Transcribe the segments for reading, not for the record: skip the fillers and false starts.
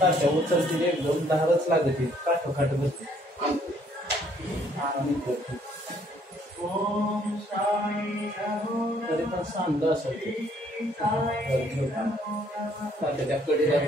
ताशा उचलतील एकदम धारच लागते काठोकाठ बसते तरी पण सांद असायचे ताशाच्या कडीला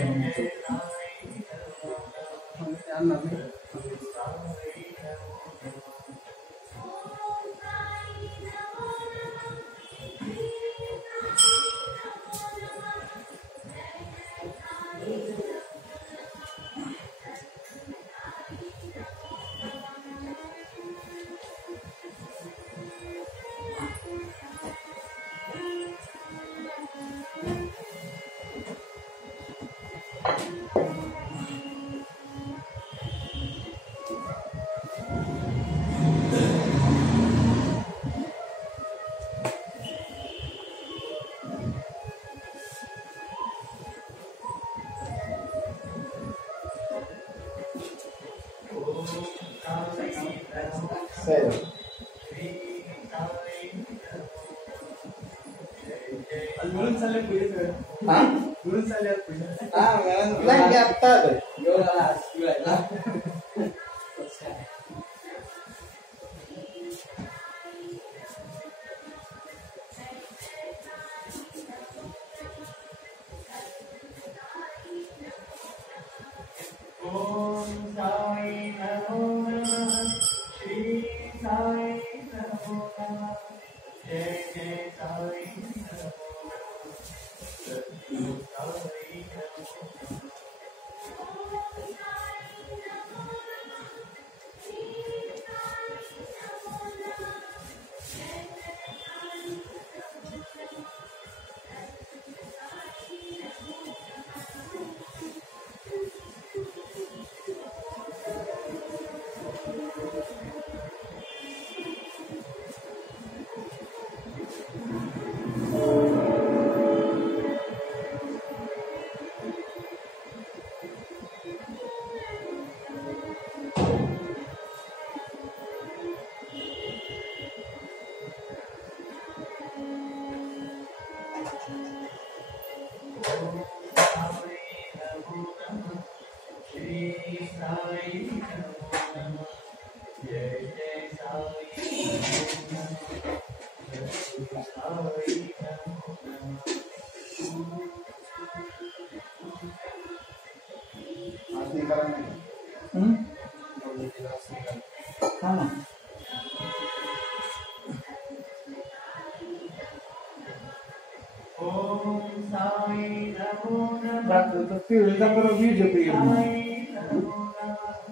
पिढीचा बरोबर बीजेपी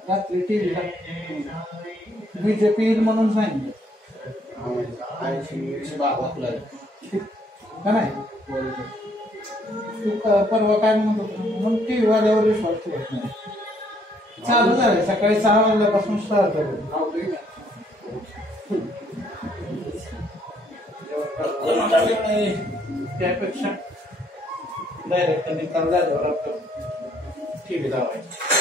रात्री टीव्हीला बीजेपी म्हणून सांगितलं का नाही तू परवा काय म्हणतो म्हणून टीव्ही वाल्यावर विश्वास ठेवत नाही चालू झालं सकाळी 6 वाजल्यापासून स्टार्ट झालं त्यापेक्षा डायरेक्ट निकाल झाल्यावर आपण टीव्ही लावायची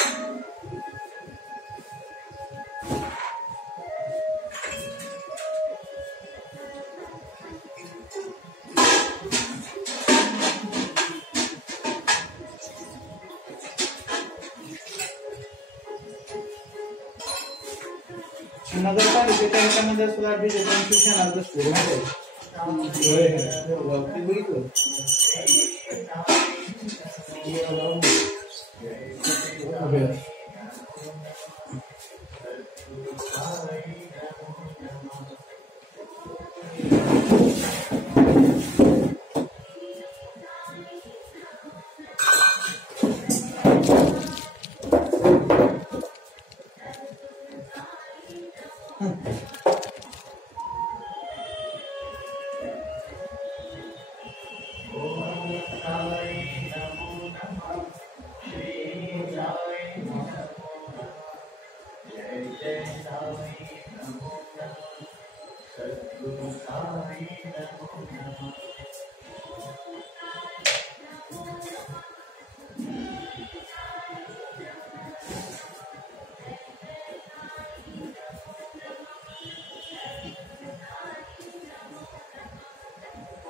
नगरपालिकेच्या ह्याच्यामध्ये सुद्धा बीजेपी शिक्षणात बसले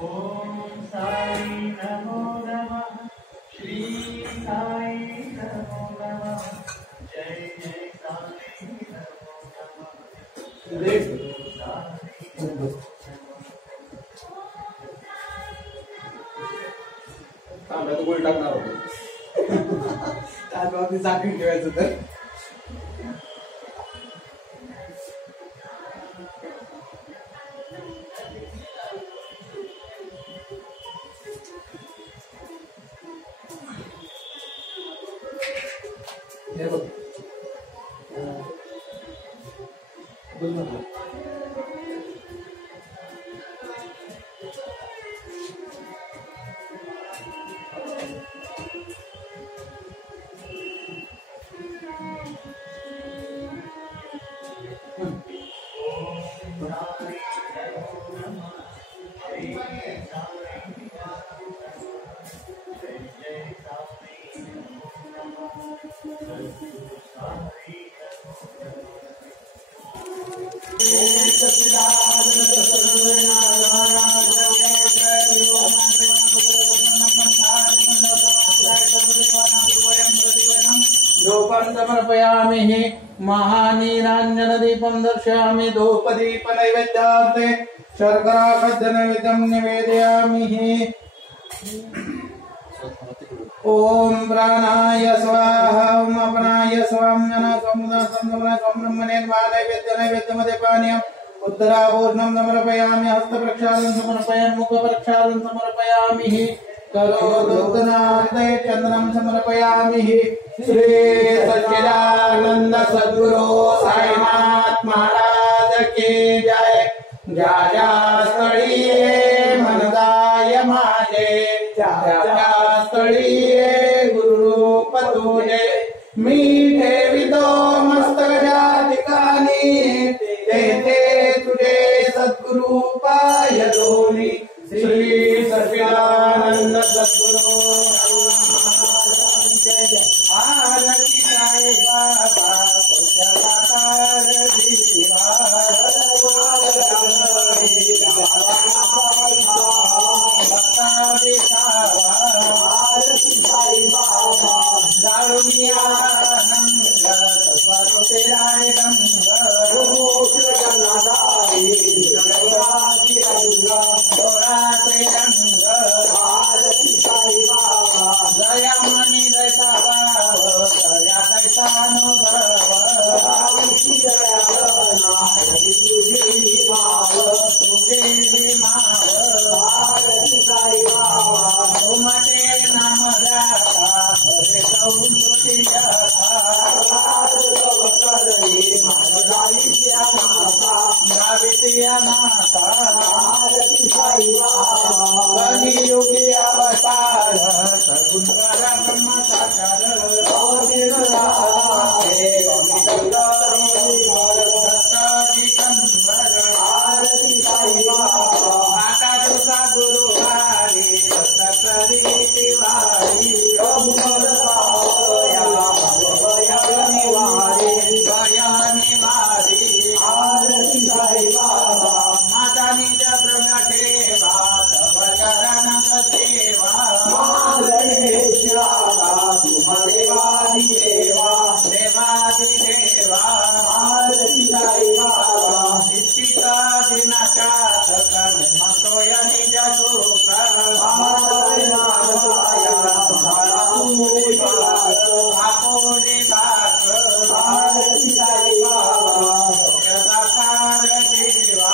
ओम साई नमो नमः श्री साई नमः तांब्यात गोळी टाकणार होतो तांब्यावरती झाकून ठेवायचं तर हे बघ बोल ना समर्पयामि महानीराञ्जनदीपं दर्शयामि धूपदीपनैवेद्यार्थे शर्करा खाद्यनैवेद्यं निवेदयामि ओम प्राणाय स्वाहा ओम अपनाय स्वाम्यना समुदाय ब्रह्मणे नैवेद्यमध्ये पानीयम् उत्तराभूषणं समर्पयामि हस्तप्रक्षालनं समर्पयामि मुखप्रक्षालनं समर्पयामि करोदुग्धनार्दे चंदनं समर्पयामि श्री सच्चिदानंद सद्गुरु साईनाथ महाराज की जय ज्या स्थळी मनदाय माझे त्या स्थळी गुरुरूप तुझे मी ठेवितो मस्तक ज्या ठिकाणी तेथे तुझे सद्गुरु पाय दोन्ही श्री सच्चिदानंद सद्गुरु आरती साई बाबा सच्चिदानंद जीवा आरती साई बाबा दारुनिया नंद स्वरूपेराय नंद जगन्नाथारी जगन्नाथी रंग दोराते रंग आरती साई बाबा दया मनी दया भाव दया तैसा अनुभव आरती दया नायकी तुझी माव तुझे माव आरती साई बाबा तुमचे नाम दाता हरे संस्कृती यथा गावितिया माता आरती साई बाबा कलियुगी अवतार सगुणकर ब्रह्म साकार आरती साई बाबा माता दुर्गा गुरु वारी सत्सरी तिवारी आरती साई बाबा माता निज प्रभा देवा तव चरण सेवा माधवेश्वरा तुम देवादि देवा देवादि देवा आरती साई बाबा निश्चिता दिनाचात कर्मतोय निज सुख आपोले बाक आरती साई बाबा साकार देवा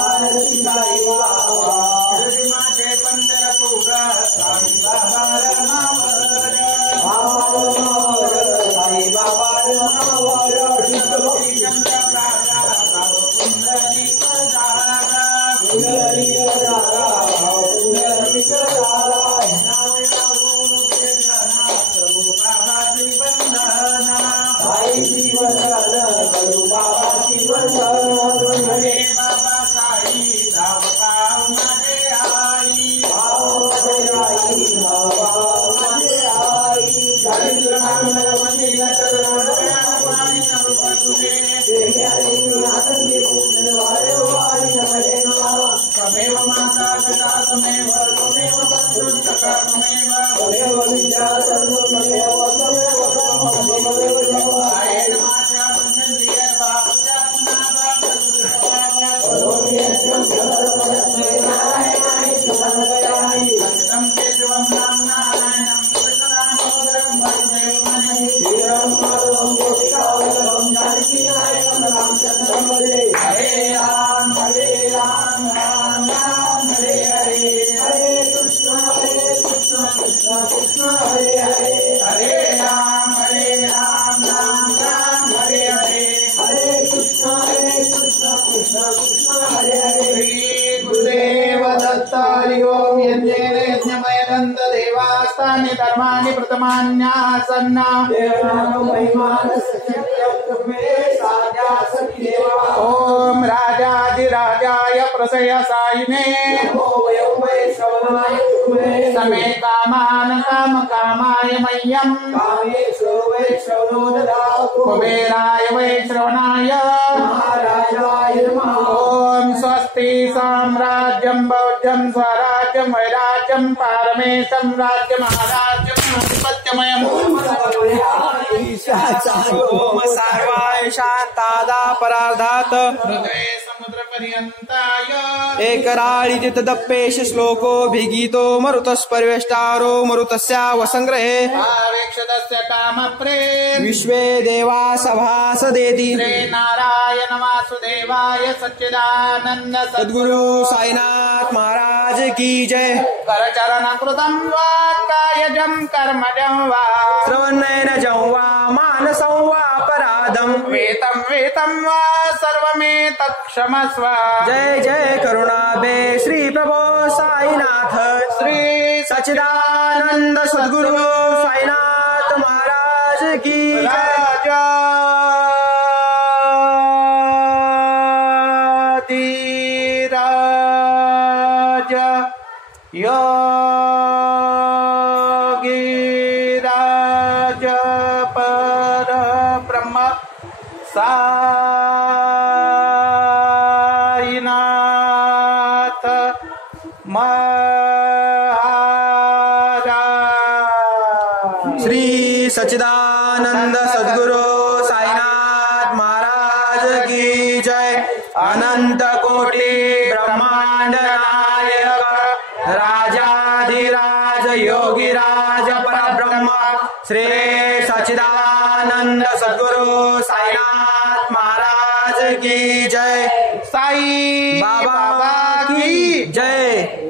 आरती साई बाबा माझे पंढरपूर साई बाबा साई बाबा गुरुदेव दत्त हरि ओम। यज्ञेन यज्ञमयदन्त देवास्तानि धर्माणि प्रथमान्यासन्न ओम राजाधिराजाय प्रसयसायिने समे कामान काम कामाय मह्यम कुबेराय वै श्रवणाय ओम स्वस्ति साम्राज्यं भौज्यं स्वराज्यं वैराज्यं पारमेशं राज्यं महाराज्यं आधिपत्यमयम् ओम सर्वाय शांतादा परार्धात हृदये समुद्रपर्यन्ताय एकराळिजितदप्पेश श्लोको भिगीतो मरुतस्परिवेष्टारो मरुतस्यावसंग्रहे आवेक्षतस्य कामप्रे विश्वे देवा सभासदेति श्री नारायण वासुदेवाय सच्चिदानंद सद्गुरु साईनाथ महाराज की जय। करचरण कृतं वा कायजं कर्मजं वा श्रवणनयनजं वा मानसं वा अपराधं वेतं वा सर्वमेतत् क्षमस्व। जय जय करुणाबे श्री प्रभो साईनाथ श्री सच्चिदानंद सद्गुरु साईनाथ महाराज की जय। राजाधिराज योगिराज परब्रह्म साईनाथ महाराज। श्री सच्चिदानंद सद्गुरु साईनाथ महाराज की जय। अनंत कोटि ब्रह्मांड नायक राजाधिराज योगिराज परब्रह्म श्री सच्चिदानंद सद्गुरु साईनाथ महाराज की जय। साई बाबा की जय।